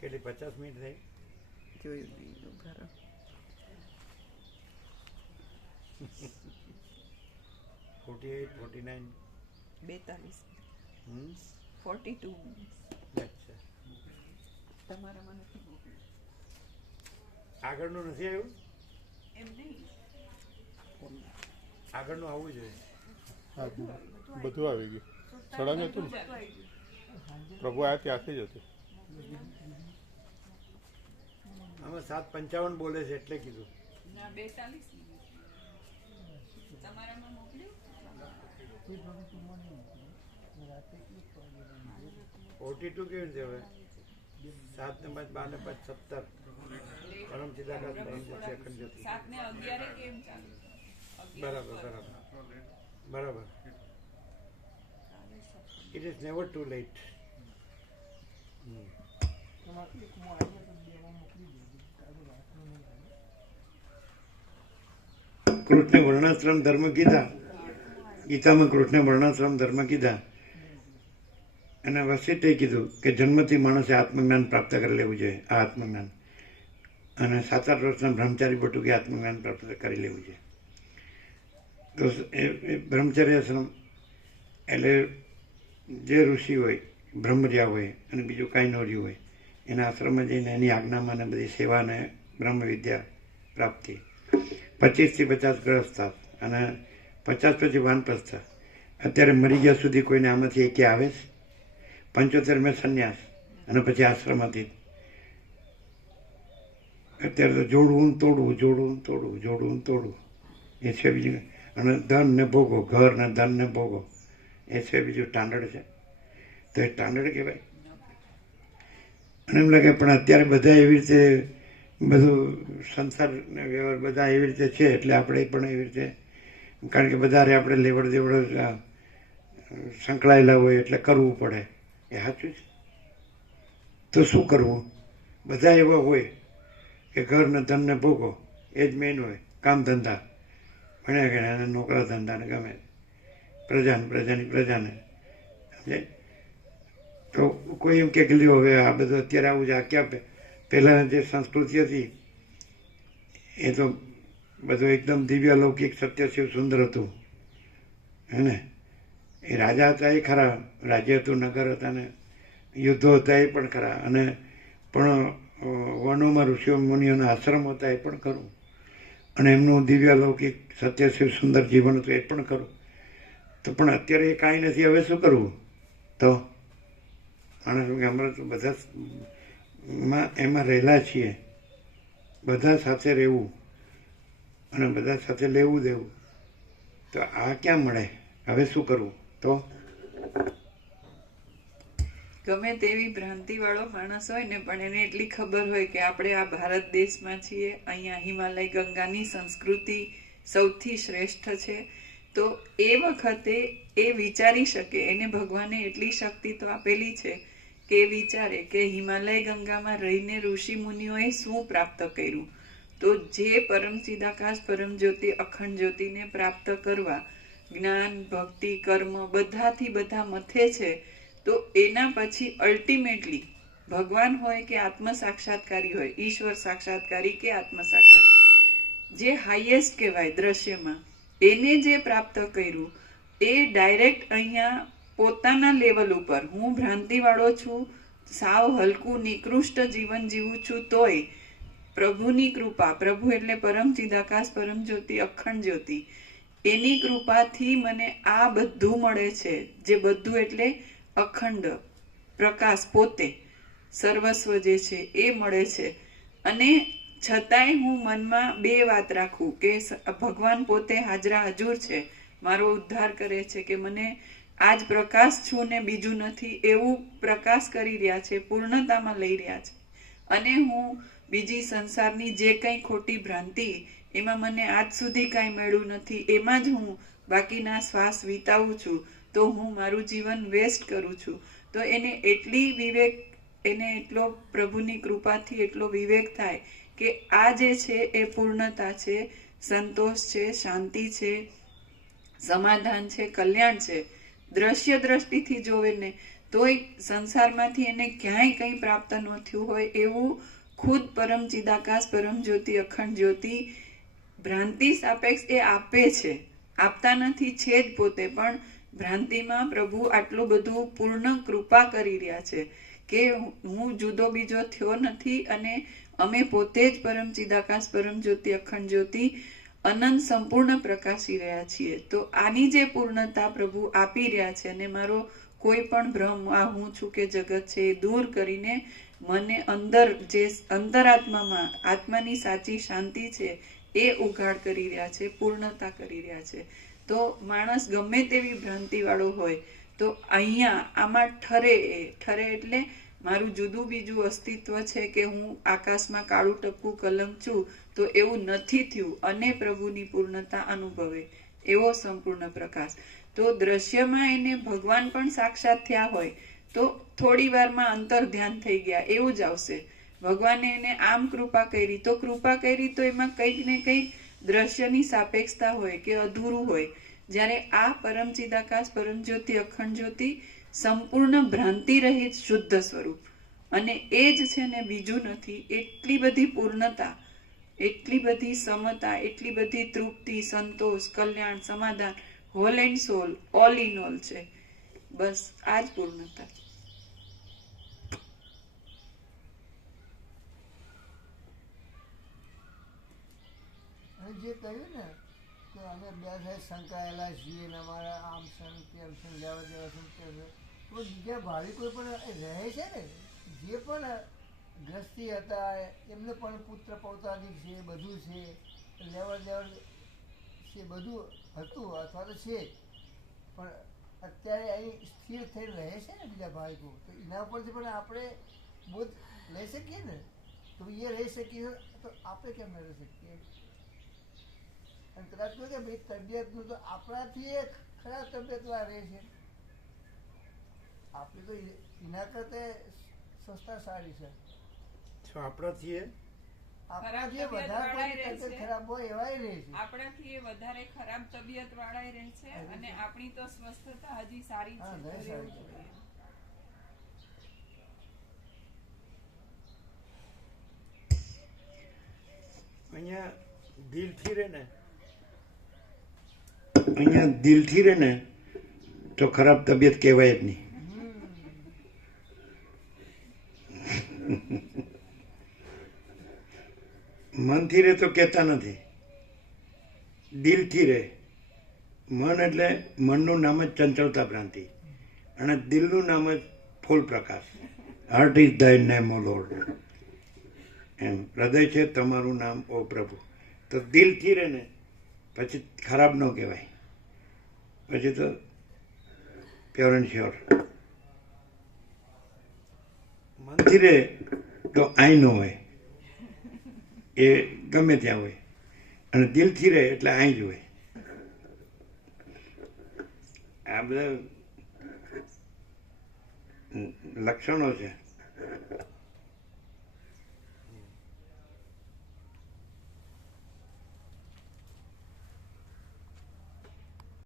કેટલી 50 મિનિટ થઈ? જોયું નહીં ખરો. 48, 49, 42, 42. અચ્છા. તમારામાં નથી મોકલ્યું આગળનું નથી આવ્યું? એમ નહીં, આગળનું આવવું જોઈએ. બધું આવી ગયું. સળંગ હતું ને, પ્રભુ આયા ત્યાંથી જ હતું. આમાં 7:55 બોલે છે એટલે કીધું. ના 42 તમારામાં મોકલ્યું. 42 કેવી રીતે હવે? 7 ને 5, 12 ને 5, 17. પરમ ચિદાકાશ પરમ જ્યોતિ અખંડ જ્યોતિ. 7 ને 11 કેમ ચાલુ? બરાબર બરાબર બરાબર. It is never too late. કૃષ્ણે વર્ણાશ્રમ ધર્મ કીધા, ગીતામાં કૃષ્ણે વર્ણાશ્રમ ધર્મ કીધા અને વસિષ્ઠે કીધું કે જન્મથી માણસે આત્મજ્ઞાન પ્રાપ્ત કરી લેવું જોઈએ. આ આત્મજ્ઞાન અને 7-8 વર્ષના બ્રહ્મચારી બટુકે આત્મજ્ઞાન પ્રાપ્ત કરી લેવું જોઈએ. તો એ બ્રહ્મચર્ય આશ્રમ એટલે જે ઋષિ હોય, બ્રહ્મર્યા હોય અને બીજું કાંઈ ન રહ્યું હોય એના આશ્રમમાં જઈને એની આજ્ઞામાં ને બધી સેવા અને બ્રહ્મ વિદ્યા પ્રાપ્તિ. 25 થી 50 ગ્રહસ્થ અને 50 પછી વાનપ્રસ્થ. અત્યારે મરી ગયા સુધી કોઈને આમાંથી એકે આવે છે? 75 મેં સંન્યાસ અને પછી આશ્રમથી. અત્યારે તો જોડવું તોડવું, જોડવું તોડવું, જોડવું તોડવું એ છે બીજું. અને ધન ને ભોગો, ઘર ને ધન ને ભોગો એ છે બીજું સ્ટાન્ડર્ડ છે. તો એ સ્ટાન્ડર્ડ કહેવાય. અને એમ લાગે પણ અત્યારે બધા એવી રીતે બધું સંસાર વ્યવહાર બધા એવી રીતે છે એટલે આપણે પણ એવી રીતે, કારણ કે વધારે આપણે લેવડ દેવડ સંકળાયેલા હોય એટલે કરવું પડે. એ સાચું છે. તો શું કરવું? બધા એવા હોય કે ઘર ને ધન ને ભોગો એ જ મેઇન હોય. કામ ધંધા ભણ્યા ગયા અને નોકરા ધંધાને ગમે, પ્રજાની પ્રજાને સમજે. તો કોઈ એમ કે લ્યો હવે આ બધું અત્યારે આવું છે, આ ક્યાં પહેલાં જે સંસ્કૃતિ હતી એ તો બધું એકદમ દિવ્ય લૌકિક સત્ય શિવ સુંદર હતું. હે ને? એ રાજા હતા એ ખરા, રાજ્ય હતું, નગર હતા ને યુદ્ધો હતા એ પણ ખરા, અને પણ વનોમાં ઋષિઓ મુનિઓના આશ્રમ હતા એ પણ ખરું, અને એમનું દિવ્ય લૌકિક સત્ય શિવ સુંદર જીવન હતું એ પણ ખરું. તો પણ અત્યારે એ કાંઈ નથી. હવે શું કરવું? તો માણસ હમણાં તો બધા એમાં રહેલા છીએ, બધા સાથે રહેવું અને બધા સાથે લેવું દેવું. તો આ ક્યાં મળે? હવે શું કરવું? તો ગમે તેવી ભ્રાંતિવાળો માણસ હોય ને પણ એને એટલી ખબર હોય કે આપણે આ ભારત દેશમાં છીએ, અહીંયા હિમાલય ગંગાની સંસ્કૃતિ સૌથી શ્રેષ્ઠ છે. તો એ વખતે એ વિચારી શકે, એને ભગવાને એટલી શક્તિ તો આપેલી છે કે એ વિચારે કે હિમાલય ગંગામાં રહીને ઋષિ મુનિઓએ શું પ્રાપ્ત કર્યું. તો જે પરમ ચિદાકાશ પરમ જ્યોતિ અખંડ જ્યોતિને પ્રાપ્ત કરવા જ્ઞાન, ભક્તિ, કર્મ બધાથી બધા મથે છે. તો એના પછી અલ્ટિમેટલી ભગવાન હોય કે આત્મ સાક્ષાત્કારી હોય, ઈશ્વર સાક્ષાત્કારી કે આત્મ સાક્ષાત્કાર, જે હાઈએસ્ટ કહેવાય દ્રશ્યમાં, એને જે પ્રાપ્ત કર્યું એ ડાયરેક્ટ અહીંયા પોતાના લેવલ ઉપર, હું ભ્રાંતિવાળો છું, સાવ હલકું નિકૃષ્ટ જીવન જીવું છું, તોય પ્રભુની કૃપા, પ્રભુ એટલે પરમ ચિદાકાશ પરમ જ્યોતિ અખંડ જ્યોતિ, એની કૃપાથી મને આ બધું મળે છે. જે બધું એટલે અખંડ પ્રકાશ, પોતે સર્વસ્વ જે છે એ મળે છે. અને છતાંય હું મનમાં બે વાત રાખું કે ભગવાન પોતે હાજરા હજુર છે, મારો ઉદ્ધાર કરે છે, કે મને આજ પ્રકાશ છું ને બીજું નથી એવું પ્રકાશ કરી રહ્યા છે, પૂર્ણતામાં લઈ રહ્યા છે. અને હું બીજી સંસારની જે કંઈ ખોટી ભ્રાંતિ, એમાં મને આજ સુધી કાંઈ મળ્યું નથી, એમાં જ હું બાકીના શ્વાસ વિતાવું છું. તો હું મારું જીવન વેસ્ટ કરું છું. તો એને એટલી વિવેક, એને એટલો પ્રભુની કૃપાથી એટલો વિવેક થાય કે આ જે છે એ પૂર્ણતા છે, સંતોષ છે, શાંતિ છે, સમાધાન છે, કલ્યાણ છે. દ્રશ્ય દ્રષ્ટિથી જોવે ને તોય સંસારમાંથી એને ક્યાંય કંઈ પ્રાપ્ત ન થયું હોય એવું ખુદ પરમ ચિદાકાશ પરમ જ્યોતિ અખંડ જ્યોતિ ભ્રાંતિ સાપેક્ષ એ આપે છે, આપતા નથી, છે જ પોતે, પણ ભ્રાંતિમાં પ્રભુ આટલું બધું પૂર્ણ કૃપા કરી રહ્યા છે કે હું જુદો બીજો થયો નથી અને અમે પોતે જ પરમ ચિદાકાશ પરમ જ્યોતિ અખંડ જ્યોતિ અનંત સંપૂર્ણ પ્રકાશી રહ્યા છીએ. તો આની જે પૂર્ણતા પ્રભુ આપી રહ્યા છે અને મારો કોઈ પણ ભ્રમ આ હું છું કે જગત છે એ દૂર કરીને મને અંદર જે અંતરાત્મામાં આત્માની સાચી શાંતિ છે એ ઉઘાડ કરી રહ્યા છે, પૂર્ણતા કરી રહ્યા છે. તો માણસ ગમે તેવી ભ્રાંતિ વાળો હોય તો અહીંયા આમાં ઠરે એટલે મારું જુદું બીજું અસ્તિત્વ છે કે હું આકાશમાં કાળું ટપકું કલમ છું, તો એવું નથી થયું અને પ્રભુની પૂર્ણતા અનુભવે એવો સંપૂર્ણ પ્રકાશ. તો દ્રશ્યમાં એને ભગવાન પણ સાક્ષાત થયા હોય તો થોડી વારમાં અંતર ધ્યાન થઈ ગયા એવું જ આવશે. ભગવાને એને આમ કૃપા કરી તો એમાં કંઈક ને કંઈક દ્રશ્યની સાપેક્ષતા હોય કે અધૂરું હોય. જ્યારે આ પરમ ચિદાકાશ પરમ જ્યોતિ અખંડ જ્યોતિ સંપૂર્ણ ભ્રાંતિ રહિત શુદ્ધ સ્વરૂપ અને એ જ છે ને બીજું નથી. એટલી બધી પૂર્ણતા, એટલી બધી સમતા, એટલી બધી તૃપ્તિ, સંતોષ, કલ્યાણ, સમાધાન, whole and soul, all in all છે. બસ આ જ પૂર્ણતા. જે કહ્યું ને કે અમે બે સાહેબ સંકળાયેલા છીએ ને અમારા આમ છે તેમ છે લેવા દેવા છે તેમ છે, તો બીજા ભાવિકો પણ રહે છે ને, જે પણ ગ્રસ્તી હતા એમને પણ પુત્ર પૌત્રાદિક છે, બધું છે, લેવા દેવા છે, બધું હતું અથવા તો છે, પણ અત્યારે અહીં સ્થિર થઈ રહે છે ને બીજા ભાવિકો, તો એના ઉપરથી પણ આપણે બોધ લઈ શકીએ ને. તો એ રહી શકીએ તો આપણે કેમ ન રહી શકીએ? અને કદાચ કહ્યું કે ભાઈ તબિયતનું તો આપણાથી એક ખરાબ તબિયતમાં રહે છે, આપણી તો એના કરતા સ્વસ્થતા સારી છે. આપણાથી આપણાથી વધારે તબિયત ખરાબ હોય એવા રહે છે, આપણાથી એ વધારે ખરાબ તબિયત વાળા રહે છે અને આપણી તો સ્વસ્થતા હજી સારી છે. અહીંયા દિલથી રહે ને તો ખરાબ તબિયત કહેવાય જ નહીં. મનથી રહે તો કહેતા નથી, દિલથી રહે. મન એટલે મનનું નામ જ ચંચળતા ભ્રાંતિ અને દિલનું નામ જ ફૂલ પ્રકાશ. Heart is thy name O Lord. એમ હૃદય છે તમારું નામ ઓ પ્રભુ. તો દિલથી રહે ને પછી ખરાબ ન કહેવાય, પછી તો પ્યોર એન્ડ શ્યોર. મનથી રહે તો આઈ ન હોય, એ ગમે ત્યાં હોય, અને દિલથી રહે એટલે આઈ જ હોય. આ બધા લક્ષણો છે.